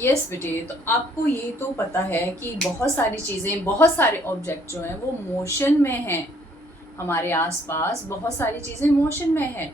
Yes बेटे, तो आपको ये तो पता है कि बहुत सारी चीज़ें, बहुत सारे ऑब्जेक्ट जो हैं वो मोशन में हैं। हमारे आसपास बहुत सारी चीज़ें मोशन में हैं।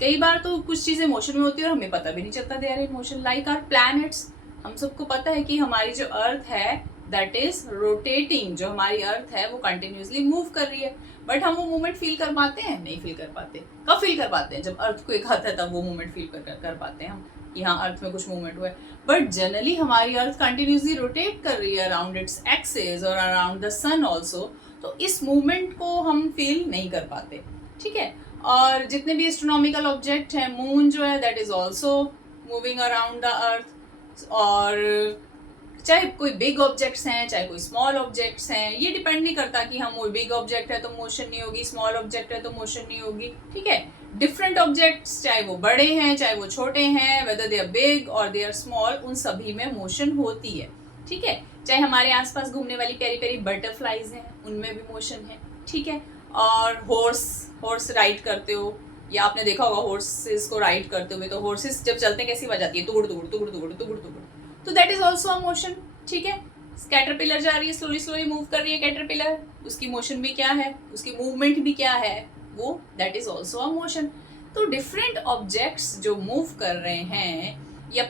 कई बार तो कुछ चीज़ें मोशन में होती है और हमें पता भी नहीं चलता they are in motion, like our planets. हम सबको पता है कि हमारी जो अर्थ है दैट इज रोटेटिंग। जो हमारी अर्थ है वो कंटिन्यूसली मूव कर रही है, बट हम वो मूवमेंट फील कर पाते हैं? नहीं फील कर पाते। कब फील कर पाते हैं? जब अर्थ को एक आता है तब वो मूवमेंट फील कर पाते हैं हम कि हाँ अर्थ में कुछ मूवमेंट हुआ है। बट जनरली हमारी अर्थ कंटिन्यूसली रोटेट कर रही है अराउंड इट्स एक्सिस और अराउंड द सन ऑल्सो, तो इस मूवमेंट को हम फील नहीं कर पाते। ठीक है। और जितने भी एस्ट्रोनॉमिकल ऑब्जेक्ट हैं, मून जो है that is also moving around the earth. और चाहे कोई बिग ऑब्जेक्ट्स हैं चाहे कोई स्मॉल ऑब्जेक्ट्स हैं, ये डिपेंड नहीं करता कि हम वो बिग ऑब्जेक्ट है तो मोशन नहीं होगी, स्मॉल ऑब्जेक्ट है तो मोशन नहीं होगी। ठीक है। डिफरेंट ऑब्जेक्ट्स चाहे वो बड़े हैं चाहे वो छोटे हैं, वेदर दे आर बिग और दे आर स्मॉल, उन सभी में मोशन होती है। ठीक है। चाहे हमारे आसपास घूमने वाली प्यारी प्यारी बटरफ्लाइज हैं, उनमें भी मोशन है। ठीक है। और हॉर्स राइड करते हो, या आपने देखा होगा हॉर्सेस को राइड करते हुए, तो हॉर्सेस जब चलते हैं कैसी आवाज आती है, तुगड़ तुगड़ तुगड़ तुगड़ तुगड़ तुगड़, तो that is also a motion. ठीक है। कैटरपिलर जा रही है, स्लोली स्लोली मूव कर रही है कैटरपिलर, उसकी मोशन भी क्या है, उसकी मूवमेंट भी क्या है, वो that is also a motion. तो डिफरेंट ऑब्जेक्ट्स जो मूव कर रहे हैं, या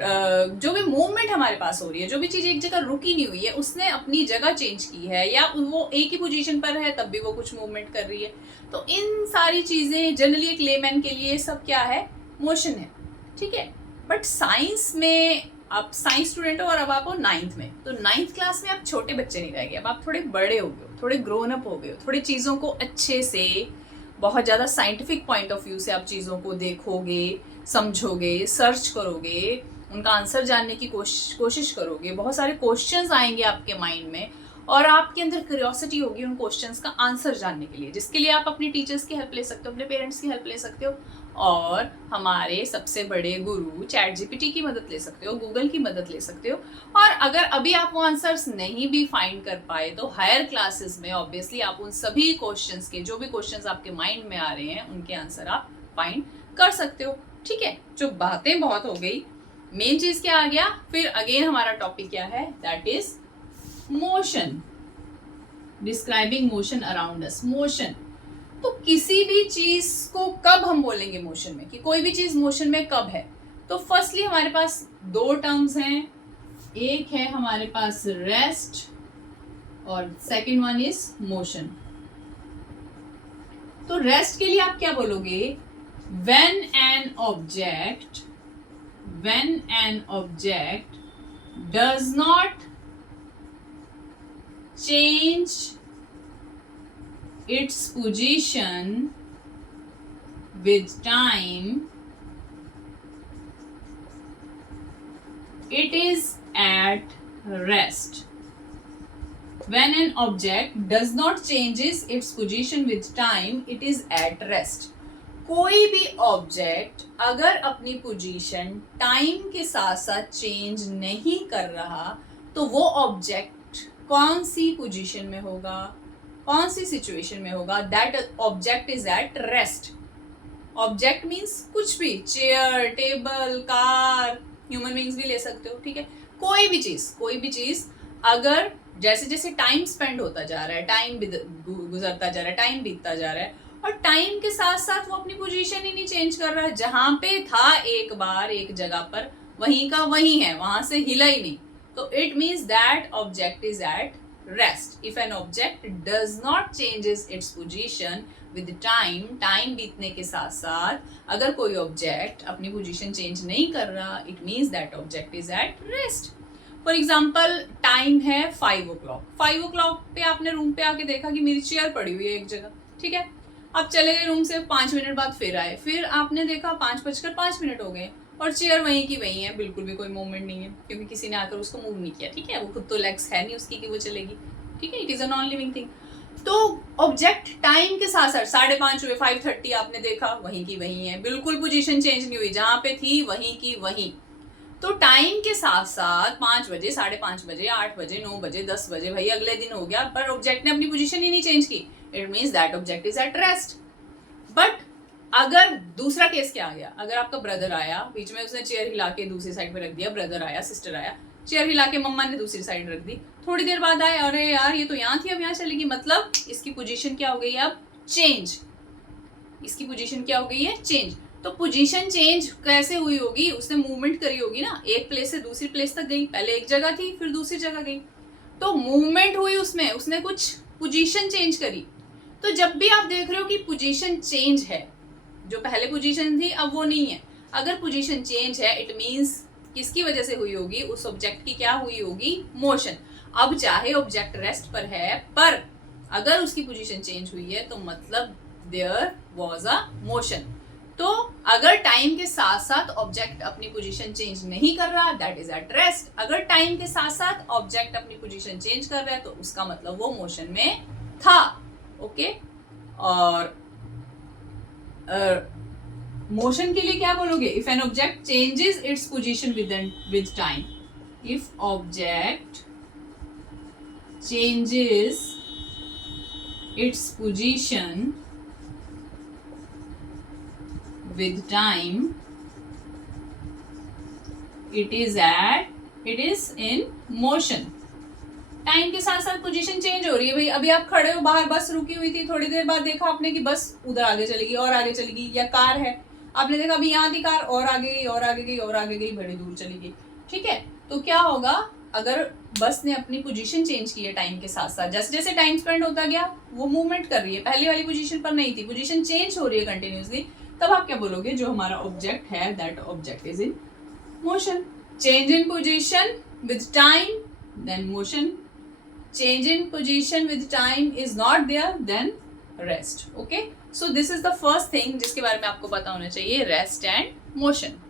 जो भी मूवमेंट हमारे पास हो रही है, जो भी चीज एक जगह रुकी नहीं हुई है, उसने अपनी जगह चेंज की है, या वो एक ही पोजीशन पर है तब भी वो कुछ मूवमेंट कर रही है, तो इन सारी चीजें जनरली एक लेमैन के लिए सब क्या है, मोशन है। ठीक है। बट साइंस में, आप साइंस स्टूडेंट हो और अब आप हो 9th में, तो 9th क्लास में आप छोटे बच्चे नहीं रह गए, अब आप थोड़े बड़े हो गए हो, थोड़े ग्रोन अप हो गए हो, थोड़ी चीज़ों को अच्छे से, बहुत ज़्यादा साइंटिफिक पॉइंट ऑफ व्यू से आप चीज़ों को देखोगे, समझोगे, सर्च करोगे, उनका आंसर जानने की कोशिश करोगे, बहुत सारे क्वेश्चंस आएंगे आपके माइंड में, और आपके अंदर क्यूरियोसिटी होगी उन क्वेश्चंस का आंसर जानने के लिए, जिसके लिए आप अपनी टीचर्स की हेल्प ले सकते हो, अपने पेरेंट्स की हेल्प ले सकते हो, और हमारे सबसे बड़े गुरु चैट जीपीटी की मदद ले सकते हो, गूगल की मदद ले सकते हो। और अगर अभी आप वो आंसर्स नहीं भी फाइंड कर पाए, तो हायर क्लासेस में ऑब्वियसली आप उन सभी क्वेश्चंस के, जो भी क्वेश्चंस आपके माइंड में आ रहे हैं, उनके आंसर आप फाइंड कर सकते हो। ठीक है। जो बातें बहुत हो गई, मेन चीज क्या आ गया, फिर अगेन हमारा टॉपिक क्या है, that is motion, describing motion around us. Motion, तो किसी भी चीज को कब हम बोलेंगे मोशन में, कि कोई भी चीज मोशन में कब है, तो फर्स्टली हमारे पास दो टर्म्स हैं, एक है हमारे पास रेस्ट और सेकंड वन इज मोशन। तो रेस्ट के लिए आप क्या बोलोगे, when an object does not change its position with time, it is at rest. When an object does not changes its position with time, it is at rest. कोई भी object अगर अपनी पोजीशन टाइम के साथ साथ change नहीं कर रहा, तो वो ऑब्जेक्ट कौन सी पोजीशन में होगा, कौन सी सिचुएशन में होगा, that object is at rest. Object means कुछ भी, chair, table, car, human beings भी ले सकते हो। ठीक है। कोई भी चीज अगर जैसे जैसे टाइम स्पेंड होता जा रहा है, टाइम गुजरता जा रहा है, टाइम बीतता जा रहा है, और टाइम के साथ साथ वो अपनी पोजीशन ही नहीं चेंज कर रहा है, जहां पे था एक बार एक जगह पर वहीं का वहीं है, वहां से हिला ही नहीं, तो it means that object is at rest. If an object does not changes its position with time बीतने के साथ साथ अगर कोई ऑब्जेक्ट अपनी पोजीशन चेंज नहीं कर रहा, it means that object is at rest. For example, time है 5 o'clock, 5 o'clock पे आपने रूम पे आके देखा कि मेरी चेयर पड़ी हुई है एक जगह। ठीक है। आप चले गए रूम से, 5 मिनट बाद फिर आए, फिर आपने देखा 5:05 हो गए और चेयर वहीं की वहीं है, बिल्कुल भी कोई मूवमेंट नहीं है, क्योंकि किसी ने आकर उसको मूव नहीं किया। ठीक है। वो खुद तो लेग्स है नहीं उसकी कि वो चलेगी। ठीक है। It is a non living thing. तो ऑब्जेक्ट टाइम के साथ साथ 5:30 हुए, 5:30 आपने देखा वहीं की वहीं है, बिल्कुल पोजीशन चेंज नहीं हुई, जहां पे थी वहीं की वहीं। तो टाइम के साथ साथ 5 बजे, 5:30 बजे, 8 बजे, 9 बजे, 10 बजे, भाई अगले दिन हो गया, पर ऑब्जेक्ट ने अपनी पोजीशन ही नहीं चेंज की, it means that object is at rest. But अगर दूसरा केस क्या आ गया, अगर आपका ब्रदर आया बीच में, उसने चेयर हिला के दूसरी साइड पे रख दिया, ब्रदर आया, सिस्टर आया, चेयर हिला के मम्मा ने दूसरी साइड रख दी, थोड़ी देर बाद आए, अरे यार ये तो यहाँ थी अब यहाँ चलेगी, मतलब इसकी पोजीशन क्या हो गई है अब, चेंज। इसकी पोजीशन क्या हो गई है, चेंज। तो पोजीशन चेंज कैसे हुई होगी, उसने मूवमेंट करी होगी ना, एक प्लेस से दूसरी प्लेस तक गई, पहले एक जगह थी फिर दूसरी जगह गई, तो मूवमेंट हुई उसमें, उसने कुछ पोजीशन चेंज करी। तो जब भी आप देख रहे हो कि पोजीशन चेंज है, जो पहले पोजीशन थी अब वो नहीं है, अगर पोजीशन चेंज है इट मींस किसकी वजह से हुई होगी, उस ऑब्जेक्ट की क्या हुई होगी, मोशन। अब चाहे ऑब्जेक्ट रेस्ट पर है, पर अगर उसकी पोजीशन चेंज हुई है तो मतलब देयर वाज अ मोशन। तो अगर टाइम के साथ साथ ऑब्जेक्ट अपनी पोजीशन चेंज नहीं कर रहा, दैट इज एट रेस्ट। अगर टाइम के साथ साथ ऑब्जेक्ट अपनी पोजीशन चेंज कर रहा है तो उसका मतलब वो मोशन में था। ओके, और मोशन के लिए क्या बोलोगे, if an object changes its position with time, if object changes its position with time, it is in motion। Time के साथ साथ पोजीशन चेंज हो रही है भाई। अभी आप खड़े हो बाहर, बस रुकी हुई थी, थोड़ी देर बाद देखा आपने कि बस उधर आगे चलेगी और आगे चलेगी, या कार है, आपने देखा अभी यहाँ थी कार और आगे गई और आगे गई और आगे गई, बड़ी दूर चली गई। ठीक है, तो क्या होगा, अगर बस ने अपनी पोजीशन चेंज की है टाइम के साथ साथ, जैसे जैसे टाइम स्पेंड होता गया वो मूवमेंट कर रही है, पहले वाली पोजीशन पर नहीं थी, पोजीशन चेंज हो रही है कंटिन्यूसली, तब आप क्या बोलोगे, जो हमारा ऑब्जेक्ट है that object is in motion. Change in position with time then motion, change in position with time is not there then rest. Okay, so this is the first thing जिसके बारे में आपको पता होना चाहिए, रेस्ट एंड मोशन।